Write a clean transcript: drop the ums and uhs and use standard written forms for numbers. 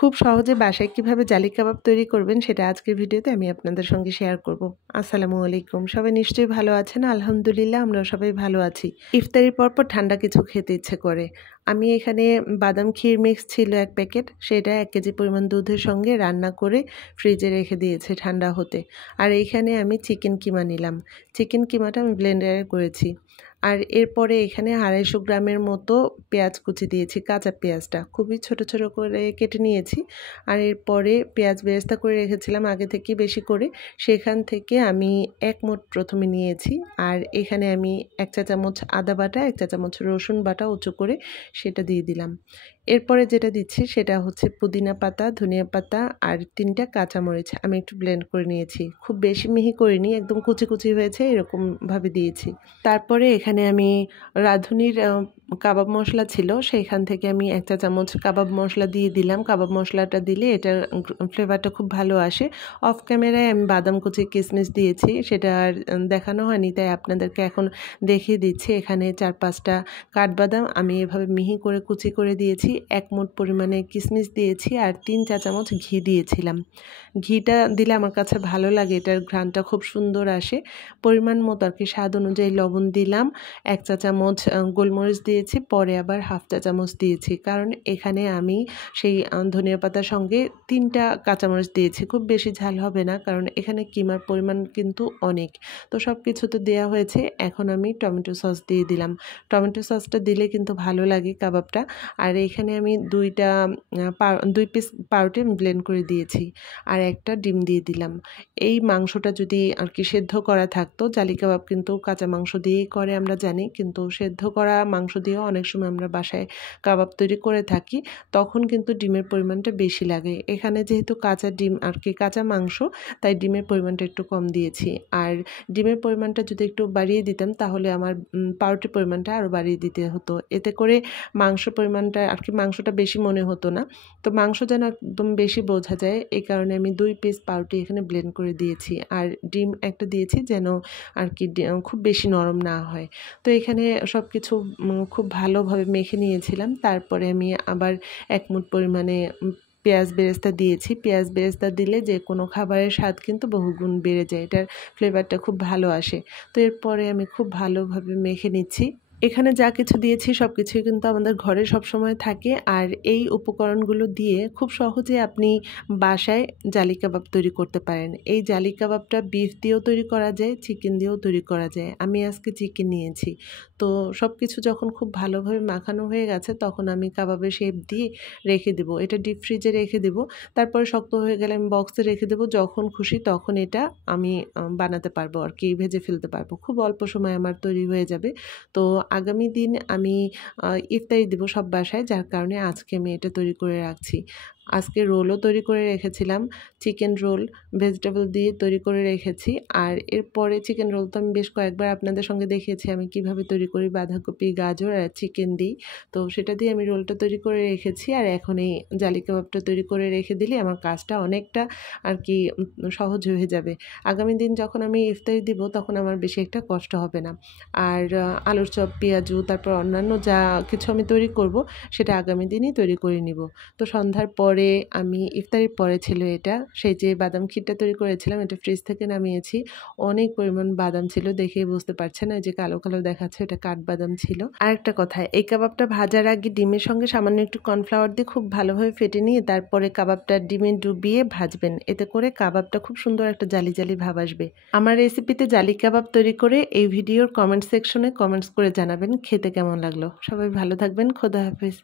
খুব সহজে বাসায় কিভাবে জালি কাবাব তৈরি করবেন সেটা আজকের ভিডিওতে আমি আপনাদের সঙ্গে শেয়ার করব। আসসালামু আলাইকুম, সবাই নিশ্চয়ই ভালো আছেন। আলহামদুলিল্লাহ আমরা সবাই ভালো আছি। ইফতারির পর ঠান্ডা কিছু খেতে ইচ্ছে করে। আমি এখানে বাদাম ক্ষীর মিক্স ছিল 1 প্যাকেট, সেটা 1 কেজি পরিমাণ দুধের সঙ্গে রান্না করে ফ্রিজে রেখে দিয়েছি ঠান্ডা হতে। আর এইখানে আমি চিকেন কিমা নিলাম। চিকেন কিমাটা আমি ব্লেন্ডারে করেছি। আর এরপরে এখানে 250 গ্রামের মতো পেঁয়াজ কুচি দিয়েছি, কাঁচা পেঁয়াজটা খুবই ছোট ছোট করে কেটে নিয়েছি। আর এরপরে পেঁয়াজ বেরেস্তা করে রেখেছিলাম আগে থেকে বেশি করে, সেখান থেকে আমি 1 মুঠ প্রথমে নিয়েছি। আর এখানে আমি 1 চা চামচ আদা বাটা, 1 চা চামচ রসুন বাটা উঁচু করে সেটা দিয়ে দিলাম। এরপরে যেটা দিচ্ছি সেটা হচ্ছে পুদিনা পাতা, ধনিয়া পাতা আর 3টা কাঁচামরিচ আমি একটু ব্লেন্ড করে নিয়েছি। খুব বেশি মিহি করিনি, একদম কুচি কুচি হয়েছে এরকমভাবে দিয়েছি। তারপরে এখানে আমি রাঁধুনির কাবাব মশলা ছিল, সেইখান থেকে আমি 1 চা চামচ কাবাব মশলা দিয়ে দিলাম। কাবাব মশলাটা দিলে এটার ফ্লেভারটা খুব ভালো আসে। অফ ক্যামেরায় আমি বাদাম কুচি কিশমিশ দিয়েছি, সেটা আর দেখানো হয়নি, তাই আপনাদেরকে এখন দেখিয়ে দিচ্ছি। এখানে 4-5টা কাঠবাদাম আমি এভাবে মিহি করে কুচি করে দিয়েছি। 1 মুঠ পরিমাণে কিশমিশ দিয়েছি আর 3 চা চামচ ঘি দিয়েছিলাম। ঘিটা দিলে আমার কাছে ভালো লাগে, এটার ঘ্রাণটা খুব সুন্দর আসে। পরিমাণ মতো আর কি স্বাদ অনুযায়ী লবণ দিলাম। 1 চা চামচ গোলমরিচ দিয়েছি, পরে আবার 1/2 চা চামচ দিয়েছি, কারণ এখানে আমি সেই ধনিয়া পাতার সঙ্গে 3টা কাঁচামরিচ দিয়েছি। খুব বেশি ঝাল হবে না, কারণ এখানে কিমার পরিমাণ কিন্তু অনেক। তো সব কিছু তো দেওয়া হয়েছে, এখন আমি টমেটো সস দিয়ে দিলাম। টমেটো সসটা দিলে কিন্তু ভালো লাগে কাবাবটা। আর এখানে আমি 2 পিস পাউরুটি আমি ব্লেন্ড করে দিয়েছি আর 1টা ডিম দিয়ে দিলাম। এই মাংসটা যদি আর কি সেদ্ধ করা থাকতো, জালি কাবাব কিন্তু কাঁচা মাংস দিয়েই করে আমরা জানি, কিন্তু সেদ্ধ করা মাংস দিয়েও অনেক সময় আমরা বাসায় কাবাব তৈরি করে থাকি, তখন কিন্তু ডিমের পরিমাণটা বেশি লাগে। এখানে যেহেতু কাঁচা ডিম আর কি কাঁচা মাংস, তাই ডিমের পরিমাণটা একটু কম দিয়েছি। আর ডিমের পরিমাণটা যদি একটু বাড়িয়ে দিতাম তাহলে আমার পাউরুটির পরিমাণটা আরও বাড়িয়ে দিতে হতো, এতে করে মাংসের পরিমাণটা আর কি মাংসটা বেশি মনে হতো না। তো মাংস যেন একদম বেশি বোঝা যায়, এই কারণে আমি 2 পিস পাউরুটি এখানে ব্লেন্ড করে দিয়েছি। আর ডিম একটা দিয়েছি যেন আর কি খুব বেশি নরম না হয়। তো এখানে সব কিছু খুব ভালোভাবে মেখে নিয়েছিলাম। তারপরে আমি আবার 1 মুঠ পরিমাণে পেঁয়াজ বেরেস্তা দিয়েছি। পেঁয়াজ বেরেস্তা দিলে যে কোনো খাবারের স্বাদ কিন্তু বহুগুণ বেড়ে যায়, এটার ফ্লেভারটা খুব ভালো আসে। তো এরপরে আমি খুব ভালোভাবে মেখে নিচ্ছি। এখানে যা কিছু দিয়েছি সব কিছুই কিন্তু আমাদের ঘরে সবসময় থাকে। আর এই উপকরণগুলো দিয়ে খুব সহজে আপনি বাসায় জালি কাবাব তৈরি করতে পারেন। এই জালি কাবাবটা বিফ দিয়েও তৈরি করা যায়, চিকেন দিয়েও তৈরি করা যায়। আমি আজকে চিকেন নিয়েছি। তো সব কিছু যখন খুব ভালোভাবে মাখানো হয়ে গেছে, তখন আমি কাবাবের শেপ দিয়ে রেখে দেবো। এটা ডিপ ফ্রিজে রেখে দেবো। তারপরে শক্ত হয়ে গেলে আমি বক্সে রেখে দেবো। যখন খুশি তখন এটা আমি বানাতে পারবো আর কি, ভেজে ফেলতে পারবো। খুব অল্প সময় আমার তৈরি হয়ে যাবে। তো আগামী দিন আমি ইফতারি দেবো সব বাসায়, যার কারণে আজকে আমি এটা তৈরি করে রাখছি। আজকে রোলও তৈরি করে রেখেছিলাম, চিকেন রোল ভেজিটেবল দিয়ে তৈরি করে রেখেছি। আর এরপরে চিকেন রোল তো আমি বেশ কয়েকবার আপনাদের সঙ্গে দেখিয়েছি আমি কিভাবে তৈরি করি, বাঁধাকপি, গাজর আর চিকেন দিই। তো সেটা দিয়ে আমি রোলটা তৈরি করে রেখেছি। আর এখন এই জালি কাবাবটা তৈরি করে রেখে দিলে আমার কাজটা অনেকটা আর কি সহজ হয়ে যাবে। আগামী দিন যখন আমি ইফতারি দিব তখন আমার বেশি একটা কষ্ট হবে না। আর আলুর চপ, পেঁয়াজু, তারপর অন্যান্য যা কিছু আমি তৈরি করব সেটা আগামী দিনই তৈরি করে নিব। তো সন্ধ্যার পরে আমি ইফতারির পরে ছিল এটা, সেই যে বাদাম ক্ষীরটা তৈরি করেছিলাম এটা ফ্রিজ থেকে নামিয়েছি। অনেক পরিমাণ বাদাম ছিল, দেখেই বুঝতে পারছেন, এই যে কালো কালো দেখাচ্ছে এটা কাঠবাদাম ছিল। আরেকটা কথা, এই কাবাবটা ভাজার আগে ডিমের সঙ্গে সামান্য একটু কর্নফ্লাওয়ার দিয়ে খুব ভালোভাবে ফেটে নিয়ে তারপরে কাবাবটা ডিমে ডুবিয়ে ভাজবেন, এতে করে কাবাবটা খুব সুন্দর একটা জালি জালি ভাব আসবে। আমার রেসিপিতে জালি কাবাব তৈরি করে এই ভিডিওর কমেন্ট সেকশনে কমেন্টস করে জানাবেন খেতে কেমন লাগলো। সবাই ভালো থাকবেন, খোদা হাফেজ।